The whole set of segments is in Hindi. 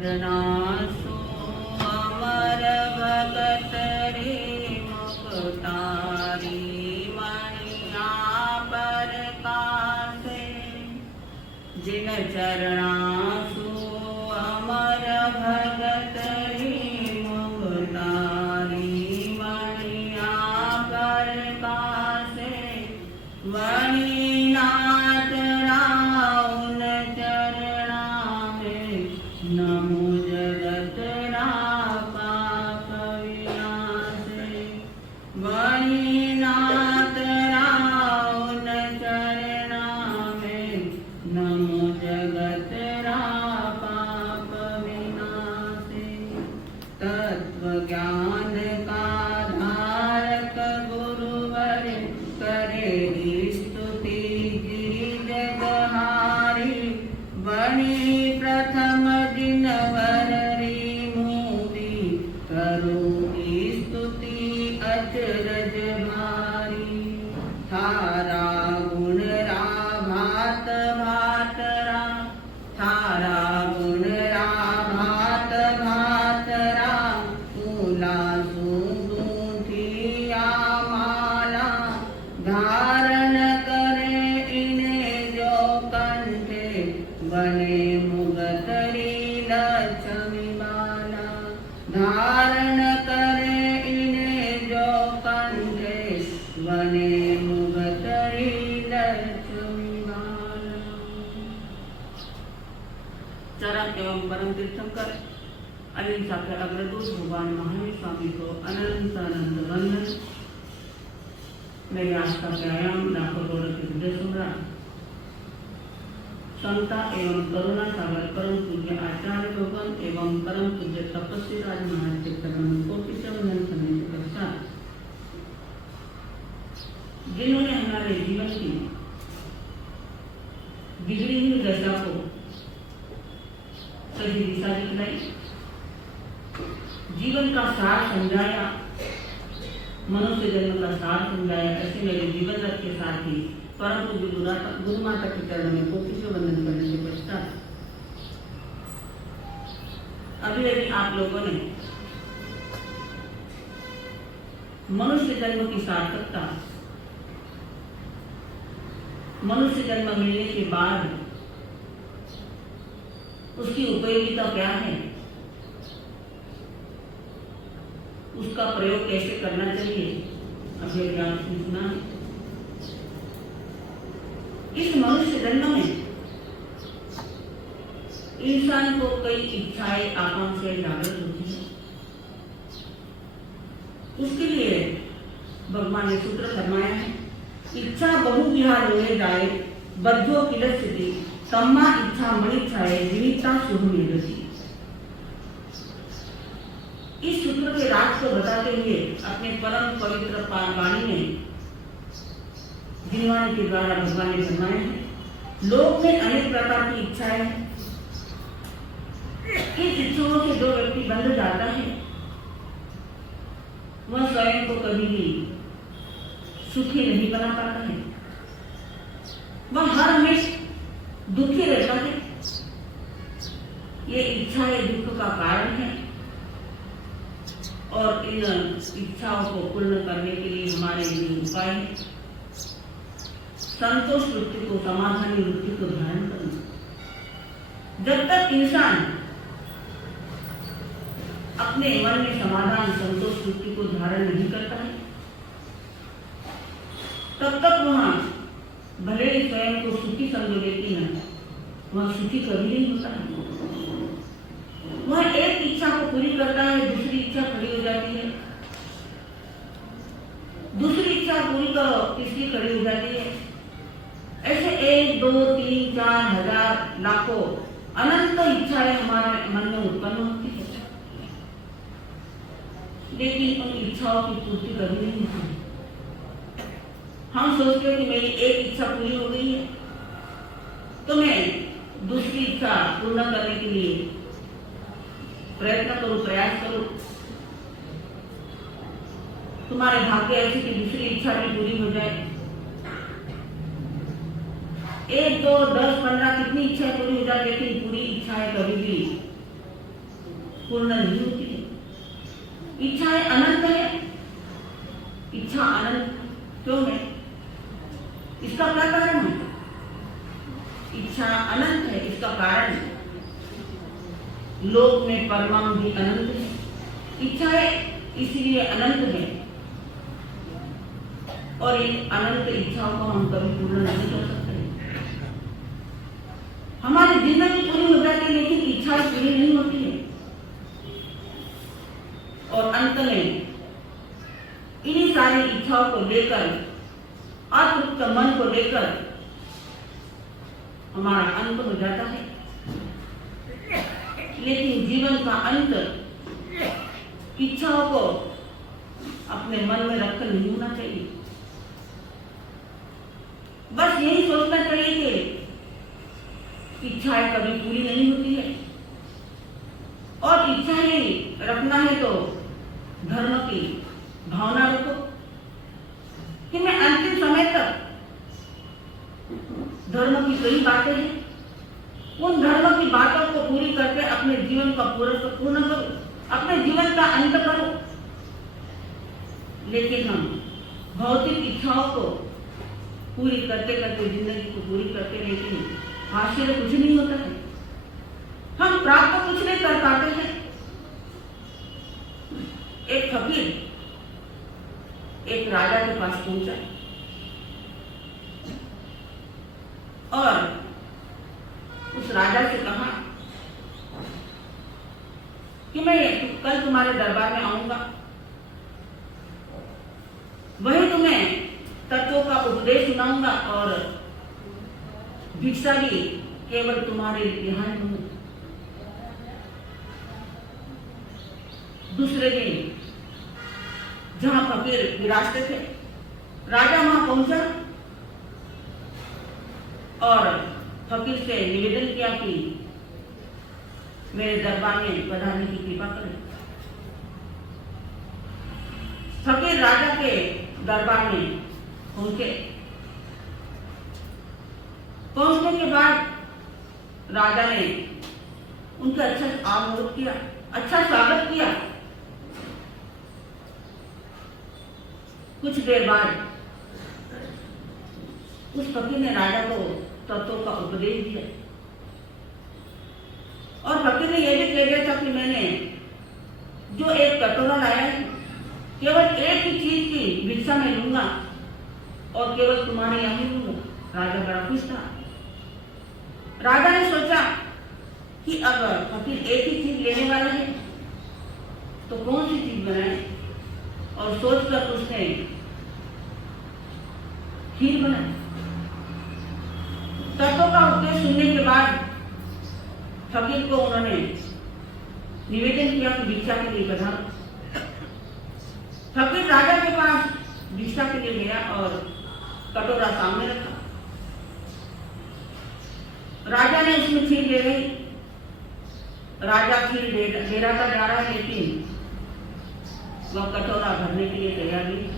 नासो अमर भगत रे मुक्तारी मणिया पर कासे जिन चरणासो अमर भगत रे मुक्तारी मणिया पर कासे वणिनाथ राउन चरणा में नमो जगत पाप विनाशे वणिनाथ राउन चरणा में नमो जगत पाप विनाशे तत्व ज्ञान का धारक गुरुवर करे स्तुति गिरि जगहारी वणि प्रथम दिनवर रे मोदी करो स्तुति अचरज भारी थारा गुण रा भात भात रा थारा गुण रा भात भात रा तुला सुगुंथिया माला धारण करे इन्हें जो कंठे बने मुगतरी लक्ष्मी माला धारण करे इन्हें जो कंठे बने मुगतरी लक्ष्मी माला। चरण एवं परम तीर्थंकर अहिंसा के अग्रदूत भगवान महावीर स्वामी को अनंत आनंद वंदन। मेरी आस्था के आयाम लाखों करोड़ के हृदय सुमरा समता एवं करुणा सागर परम पूज्य आचार्य भगवान एवं परम पूज्य तपस्वी राज महाराज के चरणों को वंदन करने के पश्चात जिन्होंने हमारे जीवन की बिगड़ी हुई दशा को सही दिशा दिखलाई, जीवन का सार समझाया, मनुष्य जन्म का सार समझाया, ऐसे मेरे जीवन रथ के साथ ही परम पूज्य गुरु माता के चरणों में कोटि से वंदन करने के पश्चात अभी यदि आप लोगों ने मनुष्य जन्म की सार्थकता, मनुष्य जन्म मिलने के बाद उसकी उपयोगिता क्या है, उसका प्रयोग कैसे करना चाहिए, अभी आप सुना। इस मनुष्य जन्म में इंसान को कई इच्छाएं आकांक्षाएं जागृत होती है। उसके लिए भगवान ने सूत्र फरमाया है, इच्छा बहुविहार होने जाए बद्धो किलस्थिति तम्मा इच्छा मणिच्छाए जीविता शुभ मिलती। इस सूत्र के राज को बताते हुए अपने परम पवित्र वाणी में जिनवाणी के द्वारा भगवान ने फरमाया है, लोक में अनेक प्रकार की इच्छाएं हैं। इन इच्छाओं से जो व्यक्ति बंध जाता है वह स्वयं को कभी भी सुखी नहीं बना पाता है, वह हर हमेशा दुखी रहता है। ये इच्छाएं दुख का कारण है और इन इच्छाओं को पूर्ण करने के लिए हमारे लिए उपाय है संतोष वृत्ति को, समाधानी वृत्ति को धारण करना। जब तक इंसान अपने मन में समाधान संतोष वृत्ति को धारण नहीं करता है तब तक वह भले ही स्वयं को सुखी समझ लेकिन वह सुखी कभी नहीं होता है। वह एक इच्छा को पूरी करता है, दूसरी इच्छा खड़ी हो जाती है, दूसरी इच्छा पूरी करो तीसरी खड़ी हो जाती है। ऐसे 1, 2, 3, 4 हजार लाखों अनंत इच्छाएं हमारे मन में उत्पन्न होती है, लेकिन उन इच्छाओं की पूर्ति कभी नहीं होती। हम सोचते हैं कि मेरी एक इच्छा पूरी हो गई है तो मैं दूसरी इच्छा पूर्ण करने के लिए प्रयत्न करूं, प्रयास करूं। तुम्हारे भाग्य ऐसी कि दूसरी इच्छा भी पूरी हो जाए। 1, 2, 10, 15 कितनी इच्छाएं पूरी हो जाए, लेकिन पूरी इच्छाएं कभी भी पूर्ण नहीं होती है। इच्छाएं अनंत है। इच्छा अनंत क्यों है? इसका क्या कारण है? इच्छा अनंत है, इसका कारण लोक में परमाणु भी अनंत है। इच्छाएं इसलिए अनंत है और इन अनंत इच्छाओं को हम कभी पूर्ण नहीं कर सकते। हमारी जिंदगी पूरी हो जाती है लेकिन इच्छाएं पूरी नहीं होती है और अंत में इन्हीं सारी इच्छाओं को लेकर, अतृप्त मन को लेकर हमारा अंत हो जाता है। लेकिन जीवन का अंत इच्छाओं को अपने मन में रखकर नहीं होना चाहिए। बस यही सोचना चाहिए कि इच्छाएं कभी पूरी नहीं होती है और इच्छाएं रखना है तो धर्म की भावना रखो कि मैं अंतिम समय तक धर्म की कई बातें हैं, उन धर्म की बातों को पूरी करके अपने जीवन का पूर्ण करो, अपने जीवन का अंत करो। लेकिन हम भौतिक इच्छाओं को पूरी करते करते जिंदगी को पूरी करते लेकिन हासिल कुछ नहीं होता है, हम प्राप्त कुछ नहीं कर पाते हैं। एक फकीर एक राजा के पास पहुंचा और उस राजा से कहा कि मैं कल तुम्हारे दरबार में आऊंगा, वही तुम्हें तत्वों का उपदेश सुनाऊंगा और भिक्षा भी केवल तुम्हारे यहाँ दूंगा। दूसरे दिन जहां फकीर विराजते थे, राजा वहां पहुंचा और फकीर से निवेदन किया कि मेरे दरबार में पधारने की कृपा करें। फकीर राजा के दरबार में पहुंचे। पहुंचने के बाद राजा ने उनका अच्छा आदर किया, अच्छा स्वागत किया। कुछ देर बाद उस फकीर ने राजा को तत्वों का उपदेश दिया और फकीर ने यह भी कह दिया था कि मैंने जो एक कटोरा लाया है केवल एक ही चीज की भिक्षा में लूंगा और केवल तुम्हारे यहाँ ही लूंगा। राजा बड़ा खुश था। राजा ने सोचा कि अब फकीर एक ही चीज लेने वाला है तो कौन सी चीज बनाए, और सोचकर उसने खीर बनाई। तत्वों का उपदेश सुनने के बाद फकीर को उन्होंने निवेदन किया कि भिक्षा के लिए पधारो। फकीर राजा के पास भिक्षा के लिए गया और कटोरा सामने रखा। राजा ने उसमें खीर दे रही। राजा खीर दे रहा था जा रहा है लेकिन वह कटोरा भरने के लिए तैयार नहीं।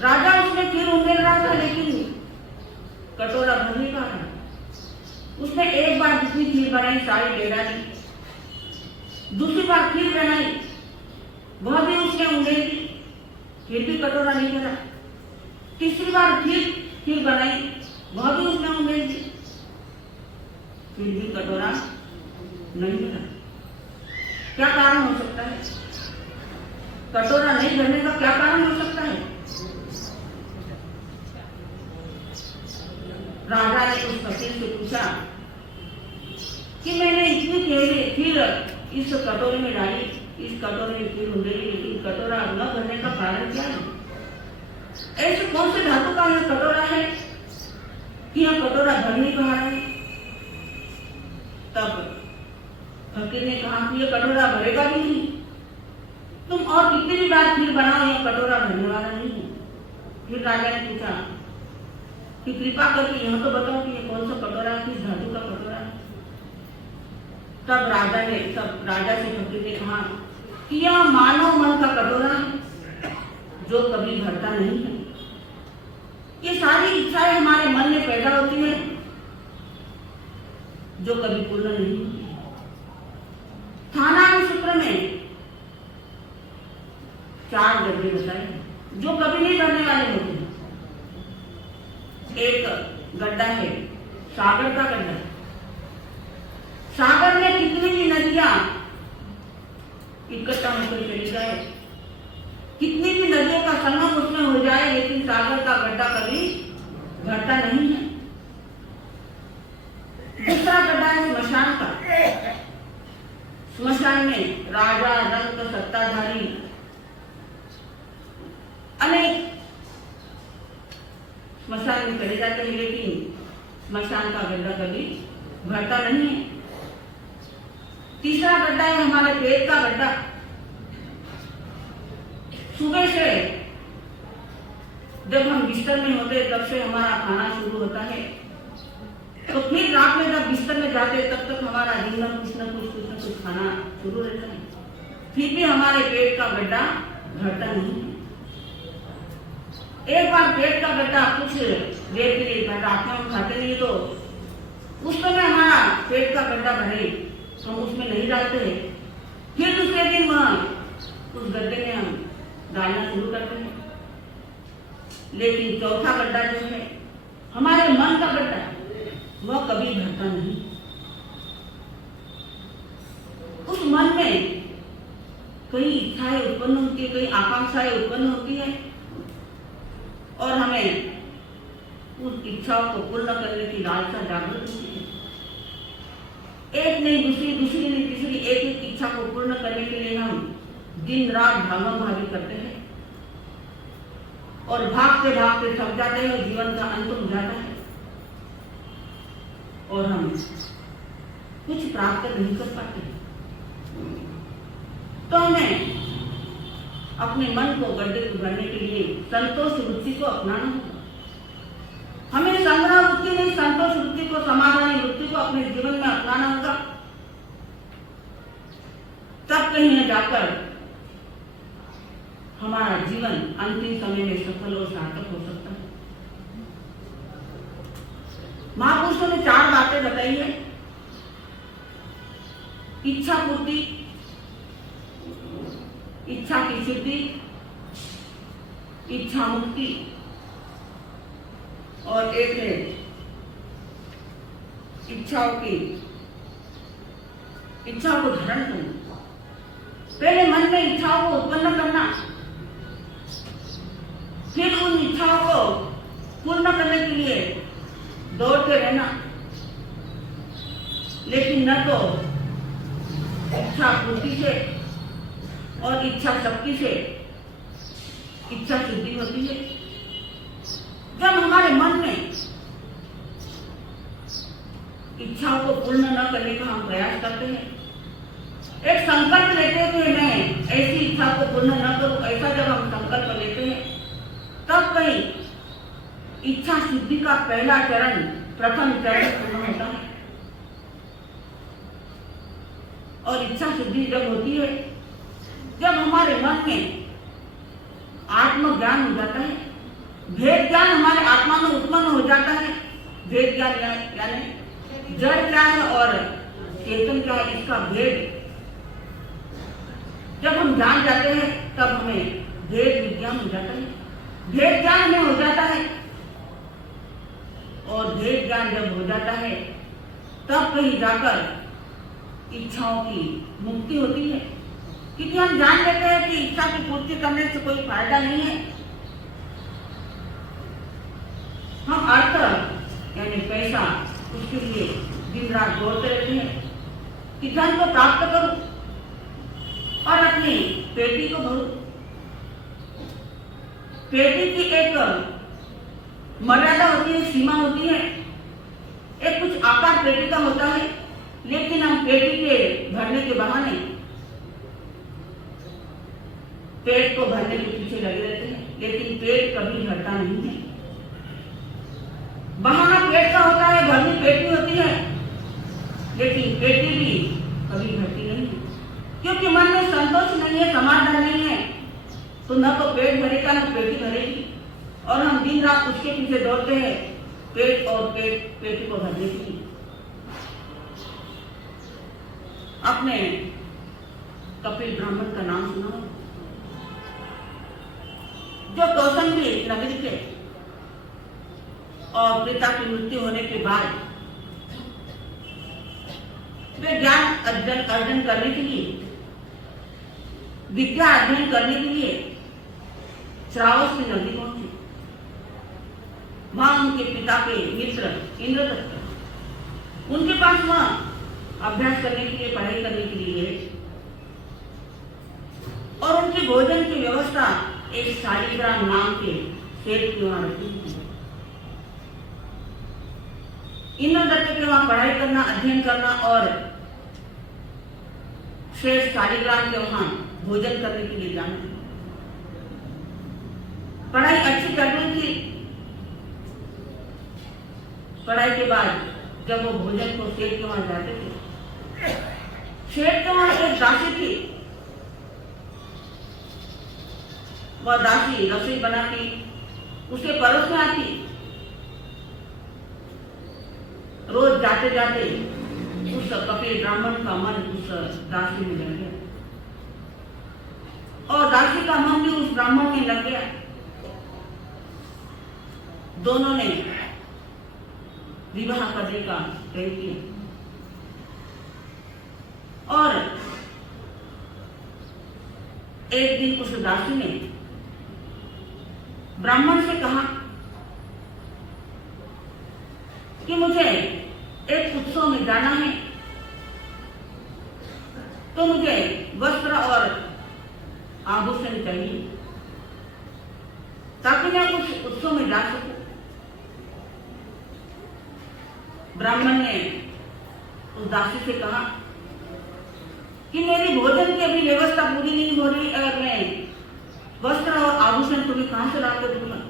राजा उसमें खीर उंडेल रहा था लेकिन कटोरा भर नहीं पा रहा। उसने एक बार जितनी खीर बनाई सारी दे डाली, दूसरी बार खीर बनाई वह भी उसने उंडेल दी, फिर भी कटोरा नहीं भरा। तीसरी बार खीर बनाई वह भी उसने उंडेल दी, फिर भी कटोरा नहीं भरा। क्या कारण हो सकता है? कटोरा नहीं भरने का क्या कारण हो सकता है? राजा ने उस फकीर से पूछा कि मैंने इतनी खीर इस कटोरे में डाली, इस कटोरे में खीर उंडेली लेकिन कटोरा न भरने का कारण क्या है? ऐसे कौन से धातु का यह कटोरा है कि यह कटोरा भर नहीं पा रहा है? तब फकीर ने कहा कि यह कटोरा भरेगा भी नहीं, तुम और कितनी भी बार खीर बनाओ यह कटोरा भरने वाला नहीं है। फिर राजा ने पूछा कि कृपा करके यह तो बताओ कि यह कौन सा कटोरा है, किस धातु का कटोरा है? तब राजा से फकीर ने कहा कि यह मानव मन का कटोरा है जो कभी भरता नहीं है। ये सारी इच्छाएं हमारे मन में पैदा होती है जो कभी पूर्ण नहीं होती। गड्ढे बताए जो कभी नहीं भरने वाले होते। एक गड्ढा है सागर का गड्ढा। सागर में कितनी भी नदियां इकट्ठा होकर चली जाए, कितनी भी नदियों का संगम उसमें हो जाए, लेकिन सागर का गड्ढा कभी भरता नहीं है। दूसरा गड्ढा है स्मशान का। स्मशान में राजा रंक सत्ताधारी अनेक स्मशान में चले जाते हैं, लेकिन स्मशान का गड्ढा कभी भरता नहीं है। तीसरा गड्ढा है हमारे पेट का गड्ढा। सुबह से जब हम बिस्तर में होते तब से हमारा खाना शुरू होता है, तो फिर रात में जब बिस्तर में जाते तब तक हमारा दिन भर कुछ न कुछ खाना शुरू रहता है, फिर भी हमारे पेट का गड्ढा भरता नहीं है। एक बार पेट का गड्ढा कुछ देर के लिए भरता, हम खाते नहीं तो उस समय हमारा पेट का गड्ढा भरे, हम उसमें नहीं डालते हैं। फिर दूसरे दिन उस गड्ढे में हम डालना शुरू करते हैं। लेकिन चौथा गड्ढा जो है हमारे मन का गड्ढा, वह कभी भरता नहीं। उस मन में कई इच्छाएं उत्पन्न होती है, कई आकांक्षाएं उत्पन्न होती है, और हमें उस इच्छाओं को पूर्ण करने की लालसा जागृत होती है। एक नहीं दूसरी नहीं तीसरी, एक इच्छा को पूर्ण करने के लिए हम दिन रात भागम भागी करते हैं, और भागते भागते थक जाते हैं, जीवन का अंत हो जाता है और हम कुछ प्राप्त नहीं कर पाते। तो हमें अपने मन को गड्ढे को भरने के लिए संतोष वृत्ति को अपनाना होगा। हमें संग्रह वृत्ति नहीं, संतोष वृत्ति को, समाधानी वृत्ति को अपने जीवन में अपनाना होगा। तब कहीं न जाकर हमारा जीवन अंतिम समय में सफल और सार्थक हो सकता है। महापुरुषों ने 4 बातें बताई है: इच्छा पूर्ति, इच्छा की सिद्धि, इच्छा मुक्ति, और एक है इच्छाओं को धारण करना। पहले मन में इच्छाओं को उत्पन्न करना, फिर उन इच्छाओं को पूर्ण करने के लिए दौड़ते रहना, लेकिन न तो इच्छा पूर्ति से और इच्छा शक्ति से इच्छा सिद्धि होती है। जब हमारे मन में इच्छाओं को पूर्ण न करने का हम प्रयास करते हैं, एक संकल्प लेते हैं कि मैं ऐसी इच्छा को पूर्ण न करूं, ऐसा जब हम संकल्प लेते हैं, तब कहीं इच्छा सिद्धि का पहला चरण, प्रथम चरण पूर्ण होता है। और इच्छा सिद्धि जब होती है, जब हमारे मन में आत्मज्ञान हो जाता है, भेद ज्ञान हमारे आत्मा में उत्पन्न हो जाता है। भेद ज्ञान यानी जड़ क्या है और चेतन क्या है, इसका भेद जब हम जान जाते हैं, तब हमें भेद विज्ञान हो जाता है। भेद ज्ञान हमें हो जाता है, और भेद ज्ञान जब हो जाता है, तब कहीं जाकर इच्छाओं की मुक्ति होती है। क्योंकि हम जान लेते हैं कि इच्छा की पूर्ति करने से कोई फायदा नहीं है। हम अर्थ यानी पैसा, उसके लिए दिन रात दौड़ते रहते हैं कि धन को प्राप्त करूं और अपनी पेटी को भरूं। पेटी की एक मर्यादा होती है, सीमा होती है, एक कुछ आकार पेटी का होता है, लेकिन हम पेटी के भरने के बहाने पेट को भरने के पीछे लगे रहते हैं, लेकिन पेट कभी भरता नहीं है। बहाना पेट का होता है, भरनी पेटी होती है, लेकिन पेटी भी कभी भरती नहीं है, क्योंकि मन में संतोष नहीं है, समाधान नहीं है, तो न तो पेट भरेगा न पेटी भरेगी, और हम दिन रात उसके पीछे दौड़ते हैं, पेट और पेटी को भरने के लिए। आपने कपिल ब्राह्मण का नाम सुना? जो कौशंबी नगरी के और पिता की मृत्यु होने के बाद वे ज्ञान अर्जन करने के लिए, विद्या अध्ययन करने के लिए श्रावस्ती नदी पहुंचे। वहां उनके पिता के मित्र इंद्रदत्त उनके पास वहां अभ्यास करने के लिए, पढ़ाई करने के लिए और उनके भोजन की व्यवस्था एक शालिग्राम नाम के सेठ के वहां रखी थी। इंद्रदत्त के वहां पढ़ाई करना, अध्ययन करना और शेष शालिग्राम के वहां भोजन करने के लिए जाना। पढ़ाई अच्छी कर रही थी। पढ़ाई के बाद जब वो भोजन को शेठ के वहां जाते थे, शेठ के वहां एक दासी थी। वह दासी रसोई बनाती, उसे परोसने आती। रोज जाते जाते उस कपिल ब्राह्मण का मन उस दासी में लग गया और दासी का मन भी उस ब्राह्मण में लग गया। दोनों ने विवाह करने का तय किया और एक दिन उस दासी ने ब्राह्मण से कहा कि मुझे एक उत्सव में जाना है, तो मुझे वस्त्र और आभूषण चाहिए ताकि मैं उस उत्सव में जा सकूं। ब्राह्मण ने उस दासी से कहा कि मेरी भोजन की अभी व्यवस्था पूरी नहीं हो रही और मैं वस्त्र और आभूषण तुम्हें कहां से लाकर दूंगा।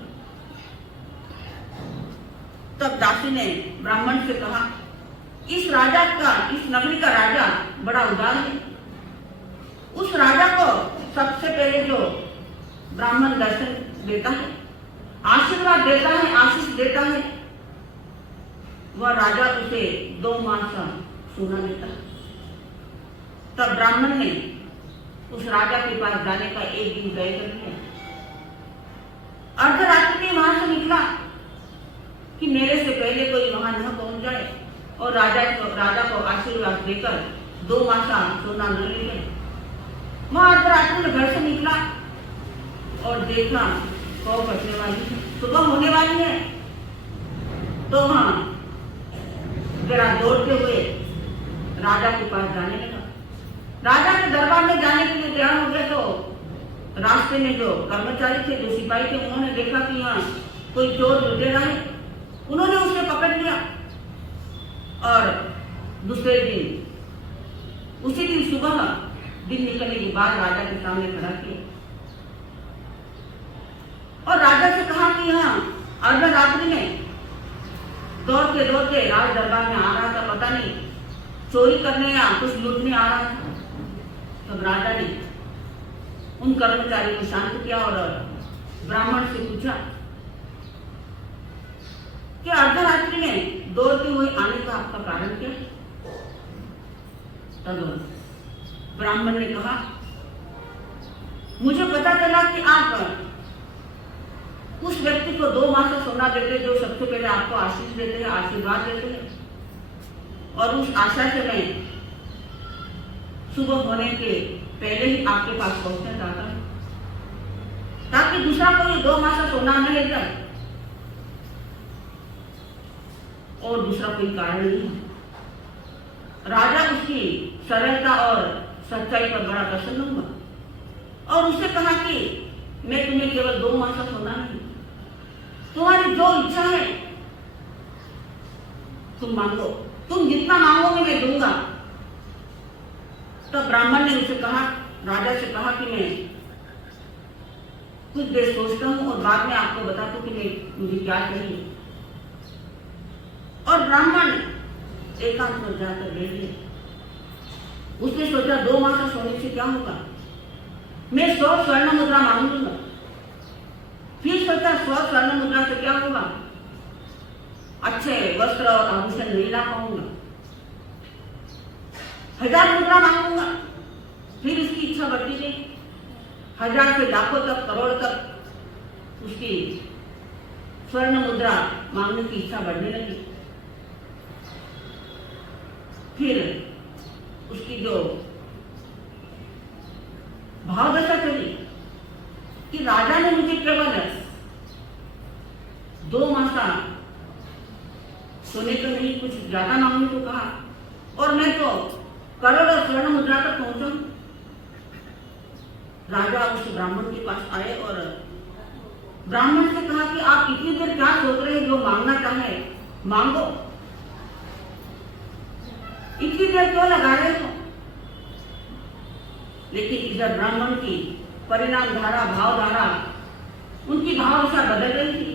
तब दासी ने ब्राह्मण से कहा, इस राजा का, इस नगरी का राजा बड़ा उदार है। उस राजा को सबसे पहले जो ब्राह्मण दर्शन देता है, आशीर्वाद देता है, आशीष देता है, वह राजा उसे 2 मास का सोना देता है। तब ब्राह्मण ने उस राजा के पास जाने का एक दिन तय कर लिया। अर्धरात्रि में वहां से निकला कि मेरे से पहले कोई वहां न पहुंच जाए और राजा को आशीर्वाद देकर 2 मास का सोना न ले जाए। वहां अर्धरात्रि में घर से निकला और देखा कौ बचने वाली है, सुबह होने वाली है। तो वहां जरा दौड़ते हुए राजा के पास जाने लगा। राजा के दरबार में जाने के लिए तैयार हो गए तो रास्ते में जो कर्मचारी थे, जो सिपाही थे, उन्होंने देखा कि यहाँ कोई चोर लुटेरा है। उन्होंने उसे पकड़ लिया और दूसरे दिन, उसी दिन सुबह दिन निकलने के बाद राजा के सामने खड़ा किया और राजा से कहा कि यहाँ अर्धरात्रि में दौड़ते दौड़ते राज दरबार में आ रहा था, पता नहीं चोरी करने या कुछ लूटने आ रहा था। तब राजा ने उन कर्मचारी को शांत किया और ब्राह्मण से पूछा कि अर्धरात्रि में दौड़ते हुए आने का आपका कारण क्या है? तब ब्राह्मण ने कहा, मुझे पता चला कि आप उस व्यक्ति को 2 मास का सोना देते जो सबसे पहले आपको आशीष देते हैं, आशीर्वाद देते हैं, और उस आशा से मैं सुबह होने के पहले ही आपके पास पहुंचना चाहता हूं ताकि दूसरा कोई 2 मास का सोना न ले जाए और दूसरा कोई कारण नहीं है। राजा उसकी सरलता और सच्चाई पर बड़ा प्रसन्न हुआ और उससे कहा कि मैं तुम्हें केवल 2 मास का सोना नहीं, तुम्हारी जो इच्छा है तुम मांगो, तुम जितना मांगोगे मैं दूंगा। तब ब्राह्मण ने उसे कहा, राजा से कहा कि मैं कुछ देर सोचता हूं और बाद में आपको बताता हूं कि मुझे क्या चाहिए। और ब्राह्मण एकांत में जाकर बैठ गया। उसने सोचा 2 मास का सोने से क्या होगा, मैं 100 स्वर्ण मुद्रा मांगूंगा। फिर सोचा 100 स्वर्ण मुद्रा से क्या होगा, अच्छे वस्त्र और आभूषण नहीं ला पाऊंगा, 1000 मुद्रा मांगूंगा। फिर उसकी इच्छा बढ़ती गई, 1000 से लाखों तक, करोड़ तक उसकी स्वर्ण मुद्रा मांगने की इच्छा बढ़ने लगी। फिर उसकी जो भावदशा चली कि राजा ने मुझे केवल 2 मासा सोने को नहीं, कुछ ज्यादा मांगने को कहा, और मैं तो करोड़ों स्वर्ण मुद्रा तक पहुंचा। राजा उस ब्राह्मण के पास आए और ब्राह्मण से कहा कि आप इतनी देर क्या सोच रहे हैं, जो मांगना चाहे मांगो, इतनी देर क्यों लगा रहे हो। लेकिन इधर ब्राह्मण की परिणाम धारा, भाव धारा, उनकी भावदशा बदल रही थी।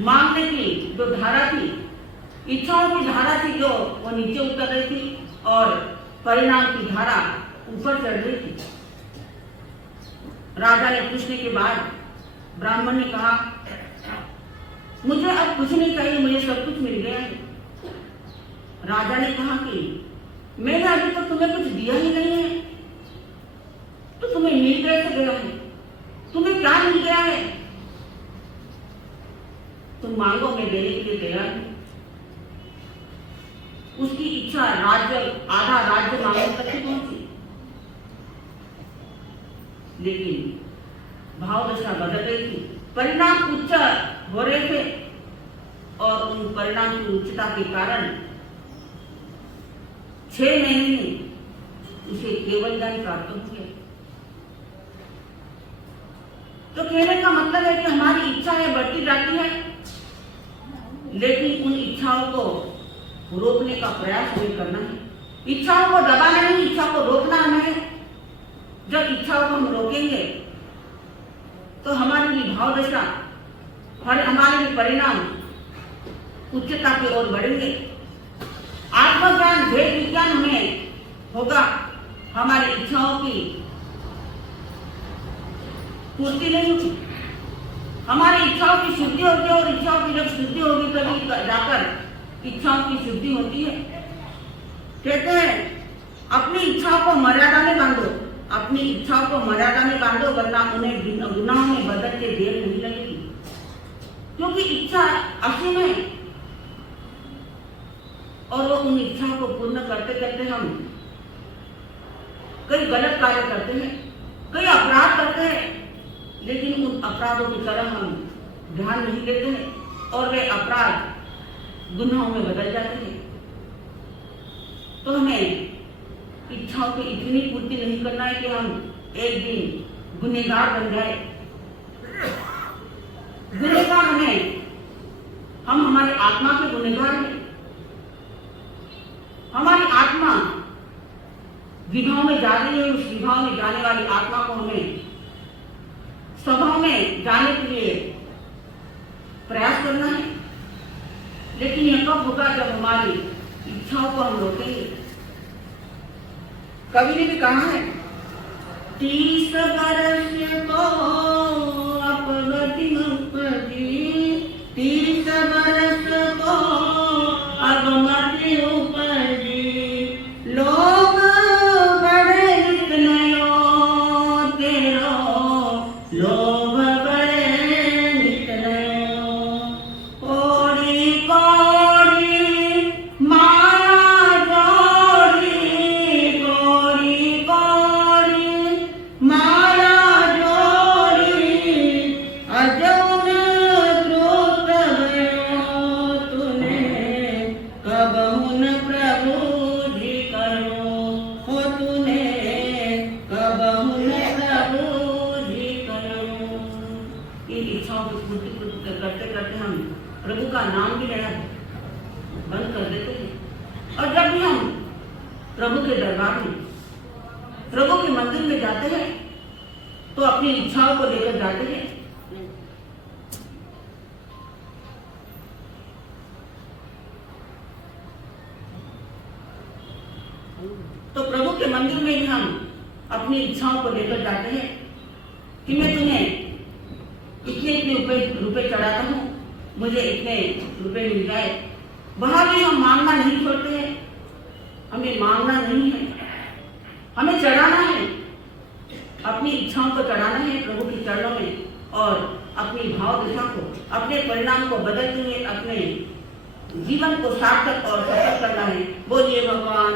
मांगने की जो धारा थी, इच्छाओं की धारा थी, जो वो नीचे उतर रही थी, और परिणाम की धारा ऊपर चढ़ रही थी। राजा ने पूछने के बाद ब्राह्मण ने कहा, मुझे अब कुछ नहीं चाहिए, मुझे सब कुछ मिल गया है। राजा ने कहा कि मैंने अभी तक तुम्हें कुछ दिया ही नहीं है, तो तुम्हें मिल कैसे गया है? तुम्हें क्या मिल गया है? तुम मांगो, मैं देने के लिए तैयार हूं। उसकी इच्छा राज्य, आधा राज्य मांगने तक ही पहुंची। लेकिन भावदशा बदल रही थी, परिणाम उच्च हो रहे थे, और उन परिणाम की उच्चता के कारण 6 महीने में उसे केवल ज्ञान प्राप्त हो गया। तो कहने का मतलब है कि हमारी इच्छाएं बढ़ती जाती है, लेकिन उन इच्छाओं को रोकने का प्रयास हमें करना है। इच्छाओं को दबाना नहीं, इच्छा को रोकना हमें। जब इच्छाओं को हम रोकेंगे तो हमारी भी भावदशा, हमारे भी परिणाम उच्चता की ओर बढ़ेंगे। आत्मज्ञान, भेद विज्ञान हमें होगा, हमारी इच्छाओं की पूर्ति नहीं होगी। हमारी इच्छाओं की शुद्धि होगी, और इच्छाओं की जब शुद्धि होगी तभी जाकर इच्छाओं की शुद्धि होती है। कहते हैं अपनी इच्छाओं को मर्यादा में बांधो, अपनी इच्छाओं को मर्यादा में बांधो, वरना उन्हें गुनाहों में बदलते देर नहीं लगेगी। क्योंकि इच्छा असीम है, और वो उन इच्छाओं को पूर्ण करते करते हम कई गलत कार्य करते हैं, कई अपराध करते हैं, लेकिन उन अपराधों की तरफ हम ध्यान नहीं देते हैं, और वे अपराध गुनाहों में बदल जाते हैं। तो हमें इच्छाओं की इतनी पूर्ति नहीं करना है कि हम एक दिन गुनहगार बन जाए। गुनहगार हम हमारी आत्मा के गुनहगार हैं। हमारी आत्मा विभाव में जा रही है, उस विभाव में जाने वाली आत्मा को हमें स्वभाव में जाने के लिए प्रयास करना है। लेकिन यह कब होगा? जब हमारी इच्छाओं को हम रोकेंगे। कवि ने भी कहा है, 30 बरस को अपगति उपजी, 30 बरस को अपगति उपजी, लोग बड़े नितनयो तेरो, लोग बड़े नितनयो, कोड़ी कोड़ी माया जोड़ी, कोड़ी कोड़ी माया जोड़ी, अजौन द्रुत भयो तूने, कबहुन प्रभु जी करो, हो तूने कबहुन प्रभु जी करो। इन इच्छाओं को पूर्ति करते करते हम प्रभु का नाम भी लेना बंद कर देते हैं। और जब भी हम प्रभु के दरबार में, प्रभु के मंदिर में जाते हैं, तो अपनी इच्छाओं को लेकर जाते हैं। तो प्रभु के मंदिर में ही हम अपनी इच्छाओं को लेकर जाते हैं कि मैं तुम्हें इतने रुपए चढ़ाता हूँ, मुझे इतने रुपए मिल जाए। वहां भी हम मांगना नहीं छोड़ते हैं। हमें मांगना नहीं है, हमें चढ़ाना है, अपनी इच्छाओं को चढ़ाना है प्रभु के चरणों में, और अपनी भाव दशा को, अपने परिणाम को बदलते हुए अपने जीवन को सार्थक और सफल करना है। बोलिए भगवान